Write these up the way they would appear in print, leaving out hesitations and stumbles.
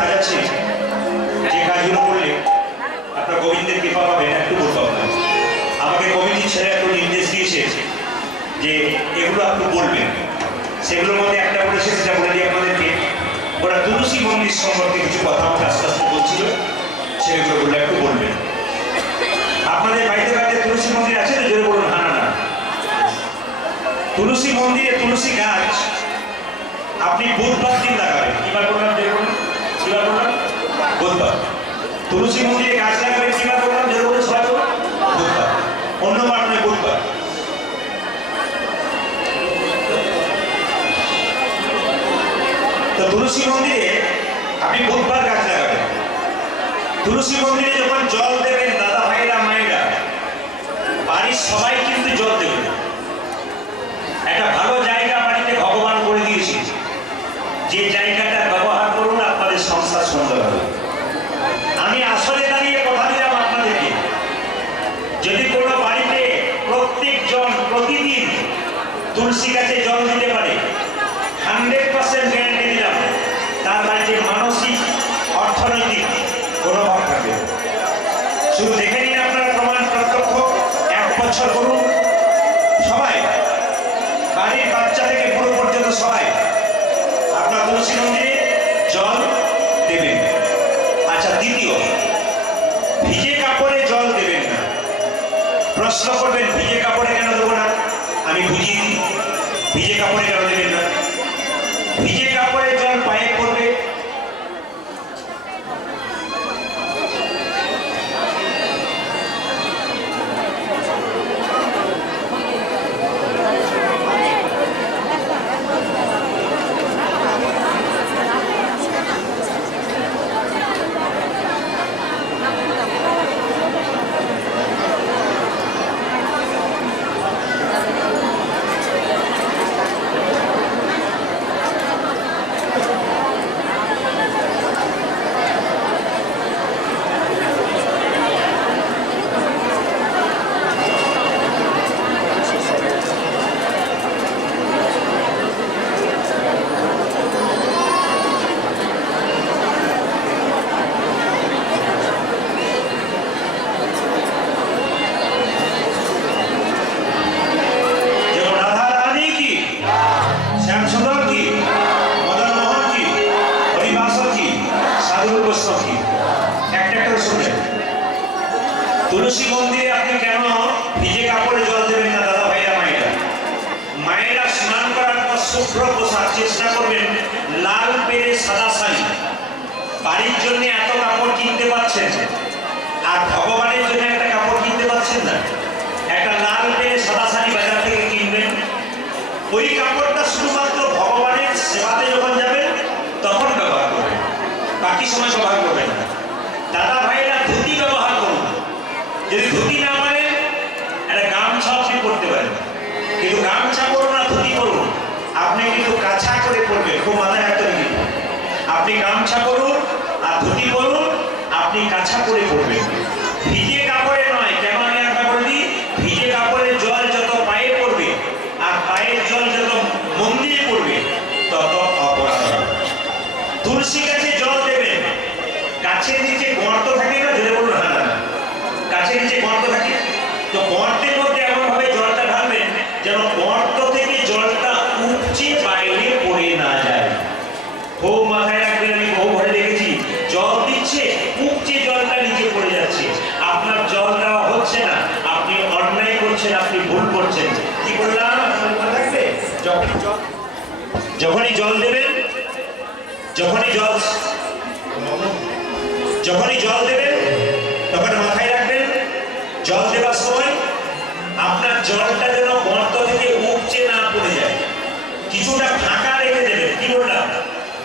কাজ আছে, যে কাজগুলো করলে আপনার গোবিন্দের কৃপা পাবেন একটু বলতে হবে। আমাকে কমিটির ছেলে একটু নির্দেশ দিয়েছে যে এগুলো আপনি বলবেন। সেগুলোর মধ্যে একটা বলেছে, সেটা বলে দিই আপনাদেরকে। ওরা তুলসী মন্দির সম্পর্কে কিছু কথা আমাকে আস্তে আস্তে বলছিল, সেগুলো বলে একটু বলবেন। আপনাদের বাড়িতে বাড়িতে তুলসী মন্দির আছে তো? জোরে বলুন হ্যাঁ না। তুলসী মন্দিরে তুলসী গাছ আপনি বুধবার দিন লাগাবেন। কিবার বললাম? দেখুন কিবার বললাম? বুধবার। তুলসী মন্দিরে গাছ লাগাবেন কিবার বললাম? জোরে বলুন সবাই বলুন বুধবার। অন্য বার নয়, বুধবার। তো তুলসী মন্দিরে আপনি বুধবার গাছ লাগাবেন। তুলসী মন্দিরে যখন জল দেবেন দাদা ভাইরা মায়েরা, বাড়ির সবাই কিন্তু জল দেবেন। একটা ভালো জায়গা বাড়িতে ভগবান করে দিয়েছে, যে জায়গাটা ব্যবহার করুন আপনাদের সংসার সুন্দর হবে। আমি আসলে দাঁড়িয়ে কথা দিলাম আপনাদেরকে, যদি কোনো বাড়িতে প্রত্যেকজন প্রতিদিন তুলসী গাছে জল দিতে পারে, 100% গ্যারান্টি দিলাম তার বাড়িতে মানসিক অর্থনৈতিক কোনো ভাব থাকবে। শুধু দেখে নিন আপনারা, প্রমাণ প্রত্যক্ষ। 1 বছর করুন সবাই, বাড়ির বাচ্চা থেকে বুড়ো পর্যন্ত সবাই আপনার তুলসী মন্দিরে জল দেবেন। আচ্ছা, দ্বিতীয়, ভিজে কাপড়ে জল দেবেন না। প্রশ্ন করবেন ভিজে কাপড়ে কেন দেবো না? আমি বুঝিয়ে দিই ভিজে কাপড়ে কেন দেবেন না। ভিজে কাপড়ে জল পায়ে পড়বে, তুলসী মন্দিরে আপনি কেন ভিজে কাপড়ে জল দেবেন না দাদা ভাইরা মায়েরা? মায়েরা স্নান করার পর শুভ্র পোশাক, চেষ্টা করবেন লাল পেরে সাদা শাড়ি। বাড়ির জন্য এত কাপড় কিনতে পারছেন আর ভগবানের জন্য একটা কাপড় কিনতে পারছেন না, একটা লাল পেরে সাদা শাড়ি বাজার থেকে কিনবেন। ওই কাপড়টা শুধুমাত্র ভগবানের সেবাতে যখন যাবেন তখন ব্যবহার করবেন, বাকি সময় ব্যবহার করবেন না। দাদা ভাইরা ধুতি ব্যবহার করুন। যদি ধুতি না মানে একটা গামছা আপনি পরতে পারেন, কিন্তু গামছা করুন না ধুতি করুন, আপনি কিন্তু কাছা করে পরবেন। খুব মাথায় রাখতে হবে, আপনি গামছা করুন আর ধুতি করুন, আপনি কাছা করে পরবেন, ভিজে কাপড়ে নয়। কেন আমি একটা বলে দিই, ভিজে কাপড়ের জল যত পায়ে পড়বে আর পায়ের জল যত মন্দিরে পড়বে তত অপরাধ হবে। তুলসী গাছে জল দেবেন, গাছের নিচে গর্ত থাকে না? জোরে বলুন হ্যাঁ না। গাছের নিচে গর্ত থাকে, তো গর্তের মধ্যে এমন ভাবে জলটা ঢালবেন যেন গর্ত থেকে জলটা উপচে বাইরে পড়ে না যায়। খুব মাথায় রাখবেন, আমি বহু ঘরে দেখেছি জল দিচ্ছে, উপচে জলটা নিচে পড়ে যাচ্ছে। আপনার জল দেওয়া হচ্ছে না, আপনি অন্যায় করছেন, আপনি ভুল করছেন। কি করলাম মনে থাকবে? যখনই জল দেবেন, যখনই জল দেবেন তখন মাথায় রাখবেন, জল দেওয়ার সময় আপনার জলটা যেন গর্ত থেকে উপচে না পড়ে যায়, কিছুটা ফাঁকা রেখে দেবেন। কি বললাম?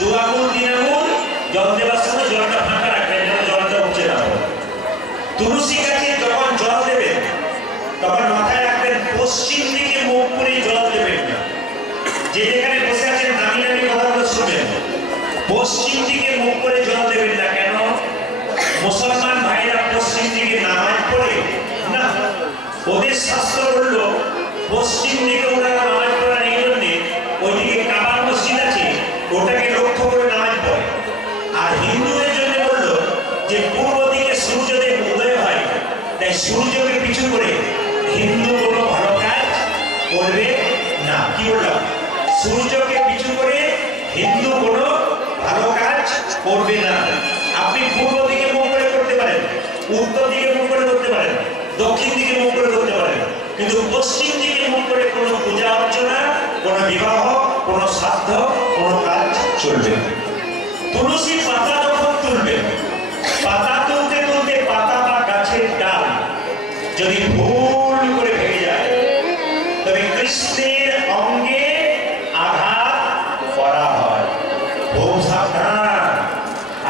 2 আঙুল 3 আঙুল জল দেওয়ার সময় জলটা ফাঁকা রাখবেন যেন জলটা উপচে না পড়ে। তুলসী গাছে যখন জল দেবেন তখন মাথায় রাখবেন পশ্চিম দিকে মুখ করে জল দেবেন না। যে যেখানে বসে আছেন দামি দামি কথাগুলো শুনবেন, পশ্চিম দিকে মুখ করে জল দেবেন না। কেন? মুসলমান ভাইরা পশ্চিম দিকে নামাজ পড়ে না, ওদের শাস্ত্র বলল পশ্চিম দিকে ওনারা নামাজ পড়ার এই জন্যে ওইদিকে কাবার মসজিদ আছে, ওটাকে লক্ষ্য করে নামাজ পড়ে। আর হিন্দু সূর্যকে পিছু করে হিন্দু কোনো ভালো কাজ করবে না। আপনি পূর্ব দিকে মুখ করে করতে পারেন, উত্তর দিকে মুখ করে করতে পারেন, দক্ষিণ দিকে মুখ করে করতে পারেন, কিন্তু পশ্চিম দিকে মুখ করে কোনো পূজা অর্চনা, কোনো বিবাহ, কোনো শ্রাদ্ধ, কোনো কাজ চলবে না। তুলসী পাতা যখন তুলবেন, পাতা তুলতে তুলতে পাতা বা গাছের ডাল যদি ভুল করে ভেঙে যায়, তবে কৃষ্ণের অঙ্গে আঘাত করা হয়। খুব সাবধান।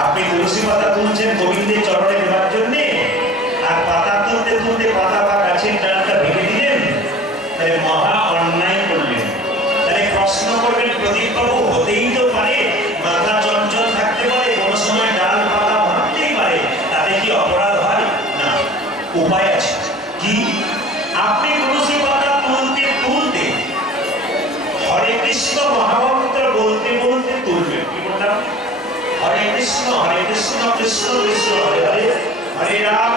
আপনি তুলসী পাতা তুলছেন গোবিন্দের চরণে দেওয়ার জন্য, আর পাতা তুলতে তুলতে পাতা বা গাছের ডালটা ভেঙে দিলেন, তাহলে মহা অন্যায় করলেন। তাহলে প্রশ্ন করবেন, প্রদীপ বাবু হতেই তো পারে, মাথা চঞ্চল থাকতে পারে, কোনো সময় ডাল পাতা ভাঙতেই পারে, তাতে কি অপরাধ হয়? না, উপায় আছে। কি? আপনি তুলসী পাতা তুলতে তুলতে হরে কৃষ্ণ মহামন্ত্র বলতে বলতে তুলবেন। কি বললাম? হরে কৃষ্ণ কৃষ্ণ কৃষ্ণ হরে হরে, হরে রাম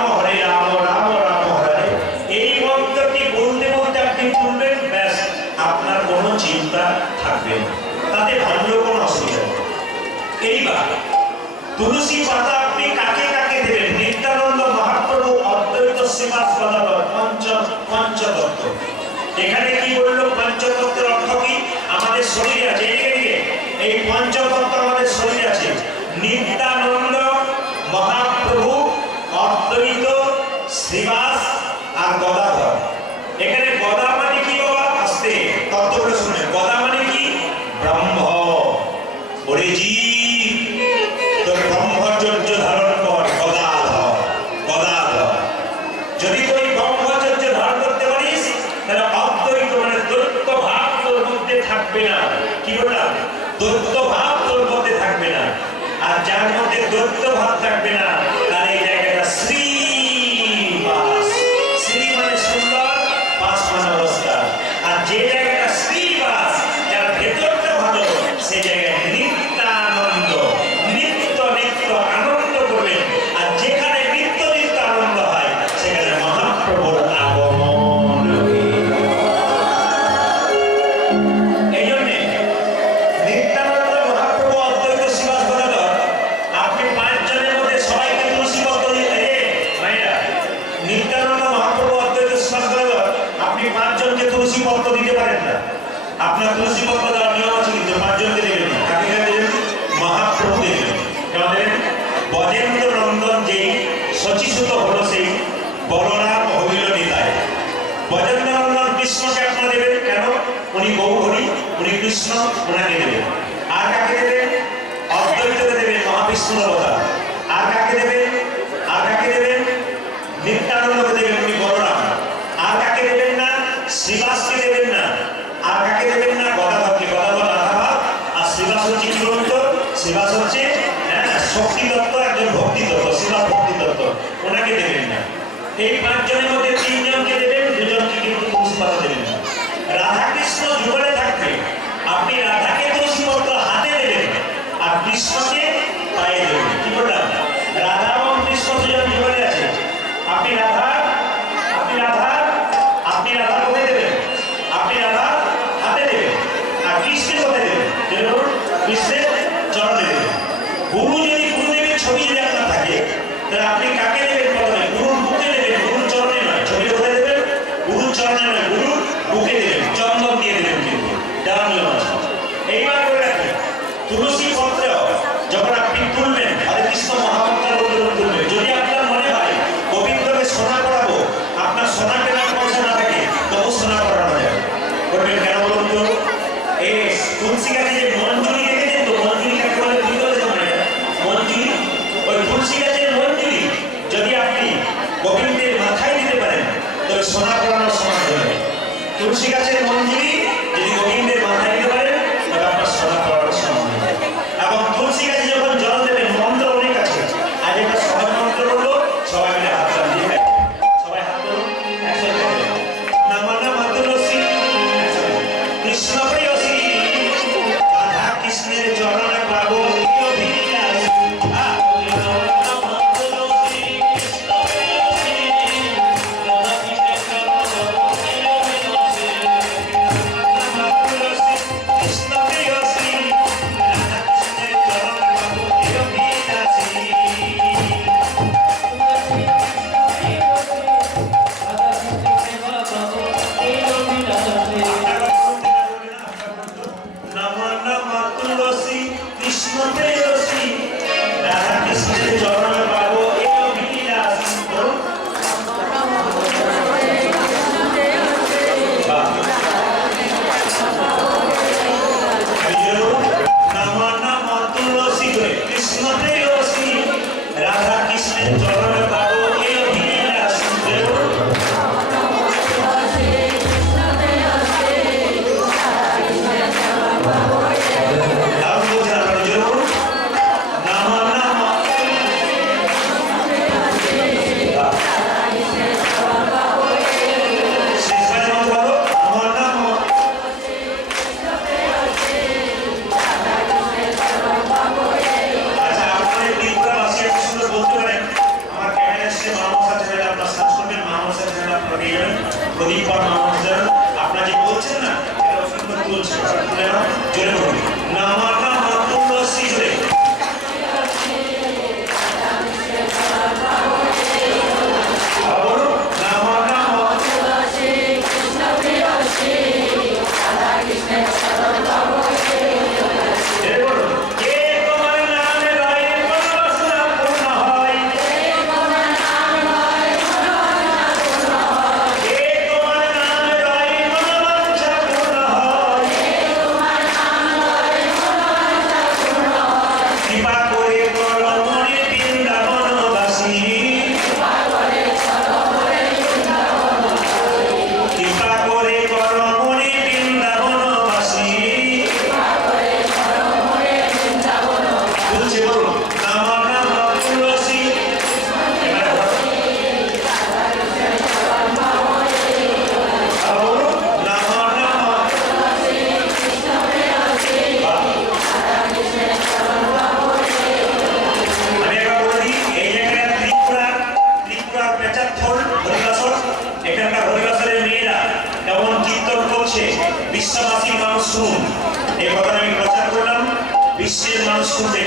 রাম রাম হরে হরে, এই মন্ত্রটি বলতে বলতে আপনি তুলবেন। ব্যাস, আপনার কোনো চিন্তা থাকবে না, তাতে ভালো কোনো অসুবিধা নেই। এইবার তুলসী পাতা আপনি কাকে কাকে দেবেন? নিত্যানন্দ মহাপ্রভু অদ্বৈত শ্রীবাস গদাধর পঞ্চতত্ত্ব। এখানে কি বললো? পঞ্চতত্ত্বের অর্থ কি? আমাদের শরীরে আছে, এই পঞ্চতত্ত্ব আমাদের শরীরে আছে। নিত্যানন্দ মহাপ্রভু অদ্বৈত শ্রীবাস আর গদাধর। এখানে গদা মানে কি বাবা? আসতে তত্ত্বগুলো শুনে। গদা মানে কি? ব্রহ্ম। ওরে জীব, তোর ব্রহ্মচর্য ধারণ কর, গদাধর গদাধর। যদি তুই ব্রহ্মচর্য ধারণ করতে পারিস, তাহলে অদ্বৈত মানে দ্বৈত ভাব তোর মধ্যে থাকবে না। কি বললাম? দ্বৈত ভাব তোর মধ্যে থাকবে না। আর যার মধ্যে দ্বৈত ভাব থাকবে না, তার এই জায়গাটা শ্রীবাস। শ্রী মানে সুন্দর, বাস মানে অবস্থা। আর যে জায়গাটা শ্রীবাস, যার ভেতরটা ভালো, সেই জায়গায় নিত্যানন্দ, নিত্য নিত্য আনন্দ করবেন। আর যেখানে নিত্য নিত্য আনন্দ হয়, সেখানে মহাপ্রভুর আগমন। এই জন্য নিত্যানন্দ মহাপ্রভু অদ্বৈত শ্রীবাস গদাধর, আপনি 5 জনের মধ্যে সবাইকে তুলসী পত্র দিতে ভাইরা। নিত্যানন্দ মহাপ্রভু অদ্বৈত শ্রীবাস গদাধর, আপনি 5 জনকে তুলসী পত্র দিতে পারেন না। আপনার তুলসী পত্র দেওয়ার নিয়ম আছে, কিন্তু 5 জনকে দেবেন না। কাকে কাকে দেবেন? মহাপ্রভুকে দেবেন। কেমন দেবেন? বজেন্দ্র নন্দন যেই শচীসুত হলো, সেই বলরাম হইল নিতাই। বজেন্দ্র নন্দন কৃষ্ণকে আপনারা দেবেন। কেন? উনি গৌহরি, উনি কৃষ্ণ, ওনাকে দেবেন। আর কাকে দেবেন? অদ্বৈতকে দেবেন, মহাবিষ্ণুর অবতার। আর কাকে দেবেন? আর কাকে দেবেন? নিত্যানন্দকে দেবেন, উনি বলরাম। আর কাকে দেবেন না? শ্রীবাসকে দেবেন না। আর কাকে দেবেন না? গদাধরকে। গদাধর রাধাভাব, আর শ্রীবাস হচ্ছে কি বলুন তো? শ্রীবাস হচ্ছে শক্তি তত্ত্ব, একজন ভক্তি তত্ত্ব, শ্রীবাস ভক্তি তত্ত্ব, ওনাকে দেবেন না। এই 5 জনের মধ্যে 3 জনকে দেবেন, 2 জনকে কিন্তু তুলসী পাতা দেবেন না। রাধা কৃষ্ণ যুগলে থাকবে, আপনি রাধাকে তুলসী পত্র হাতে দেবেন, আর কৃষ্ণকে পায়ে দেবেন। কি বললাম? রাধা এবং কৃষ্ণ দুজন যুগলে আছে। আপনি রাধা কোথায় দেবেন? আপনি রাধা হাতে দেবেন, আর কৃষ্ণের কোথায় দেবেন? কৃষ্ণের চরণে দেবেন। গুরুদেবের ছবি যদি আপনার থাকে, তাহলে আপনি কাকে দেবেন? প্রথমে গুরুর বুকে দেবেন, গুরুর চরণে নয়। ছবি কোথায় দেবেন? গুরুর চরণে নয়, গুরুর বুকে দেবেন, চন্দন দিয়ে দেবেন। কিন্তু দেওয়ার নিয়ম আছে। এইবার করে রাখি, তুলসী পত্র যখন আপনি তুলবেন, হরে কৃষ্ণ মহামন্ত্র তুলবেন। যদি আপনার মনে হয় গোবিন্দকে সোনা করাবো, আপনার সোনা কেনার পয়সা না থাকে, তবু সোনা করানো যাবে। করবেন কেন বলুন তো? এই তুলসী গাছে যে মঞ্জুরি দেখেছেন তো, মঞ্জুরি কাকে বলে? মঞ্জুরি, ওই তুলসী গাছের মঞ্জুরি কৃষ্ণের চরণে পাবো এও বিলাস বলুন। নাম নাম তুলসী করে কৃষ্ণ প্রেয়সী রাধা কৃষ্ণের চরণে পাবো এও বিলাস বলুন। প্রদীপ আর মানুষজন আপনারা যে বলছেন না এটা সুন্দর তুলছে জোরে বলুন নামা নামা তুলসী জোরে বলুন নামা নামা তুলসী কৃষ্ণ প্রেয়সী রাধা কৃষ্ণের চরণ পাবো জোরে বলুন কে তোমার নামে রয়ে মনোবাসনা পূর্ণ হয় বিশ্ববাসী মানুষ শুনুন এই কথা আমি প্রচার করলাম বিশ্বের মানুষ শুনতে